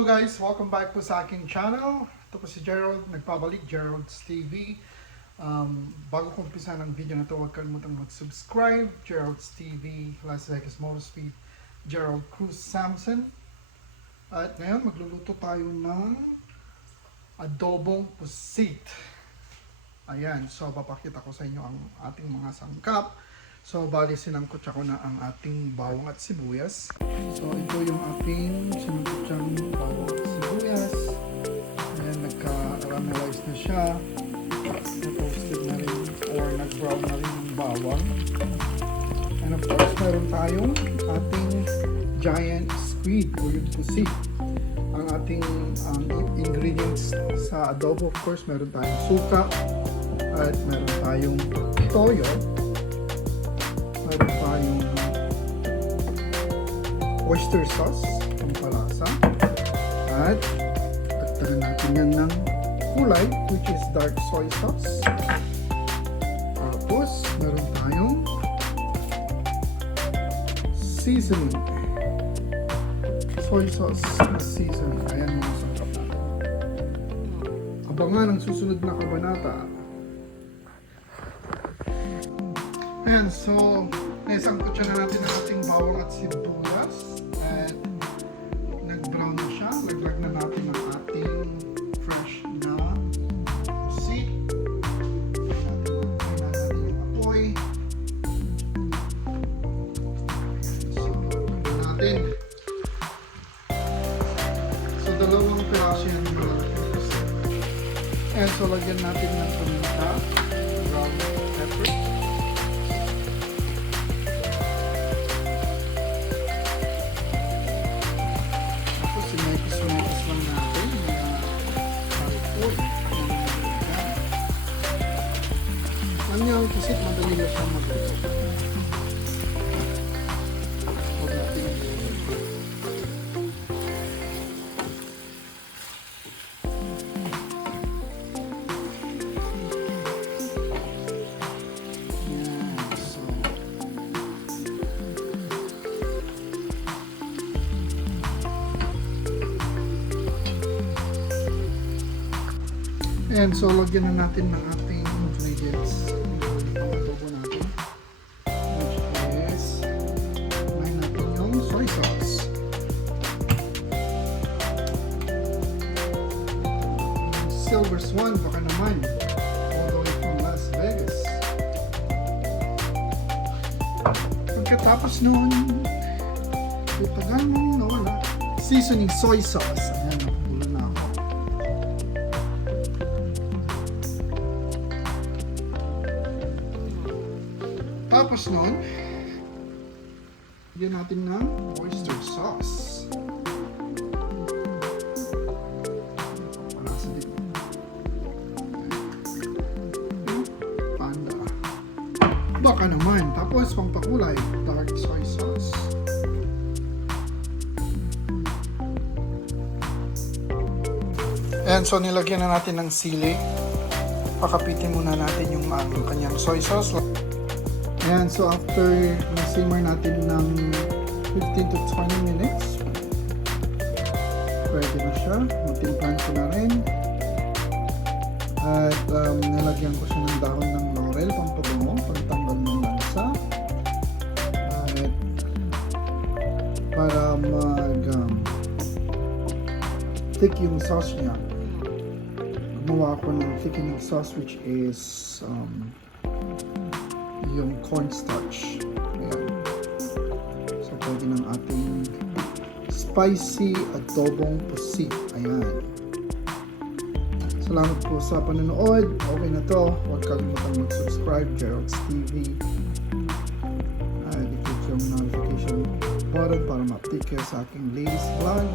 Hello guys! Welcome back po sa aking channel. Ito po si Gerald, nagpabalik, Gerald's TV. Bago ko umpisa ng video na ito, huwag kalimutang mag-subscribe. Gerald's TV, Las Vegas Motor Speed, Gerald Cruz Samson. At ngayon, magluluto tayo ng adobong pusit. Ayan, so papakita ko sa inyo ang ating mga sangkap. So, bali sinangkot ko na ang ating bawang at sibuyas. So, ito yung ating sinangkotsang bawang at sibuyas. Ayan, nagka-caramelize na siya. Na-toasted na rin or nag-brown na rin yung bawang. And of course, meron tayong ating giant squid o yung pusit. Ang ating ingredients sa adobo, of course, meron tayong suka at meron tayong toyo. Meron tayong oyster sauce, ang palasa. At dagdagan natin yan ng kulay, which is dark soy sauce. Tapos, meron tayong seasoning. Soy sauce na seasoning. Ayan mga sangkap natin. Abangan ang susunod na kabanata. Ayan, so naisangkot na natin ang ating bawang at sibuyas at nag-brown na siya. Laglag na natin ang ating fresh na pusit. At natin yung apoy. So, natin. So, dalawang piraso yan yung malalaking pusit. And so, lagyan natin ng paminta, brown pepper. Ang pusit, madali na siyang magluto. Huwag natin iluluto. Yan, so. And so, lagyan na natin ng ating ingredients. Silver Swan, baka naman, all the way from Las Vegas. Pagkatapos noon, itagal mo nawala. Seasoning soy sauce. Ayan, nakukulo na ako. Tapos noon, bigyan natin ng oyster sauce. Baka naman. Tapos, pampakulay, dark soy sauce. And so, nilagyan na natin ng sili. Pakapitin muna natin yung kanyang soy sauce. And so, after na-simmer natin ng 15 to 20 minutes, pwede na siya. Matimplahan ko na rin. At nilagyan ko siya ng dahon ng laurel, pampabango, pagtanggal ng lansa. At para thick yung sauce niya, gumawa ako ng thickening sauce, which is yung cornstarch. Ayan. So, pwede ng ating spicy adobong pusit. Ayan. Salamat po sa panonood. Okay na to. Huwag kalimutang mag-subscribe, Gerald's TV. I-click yung notification button para ma-update kayo sa aking latest vlog.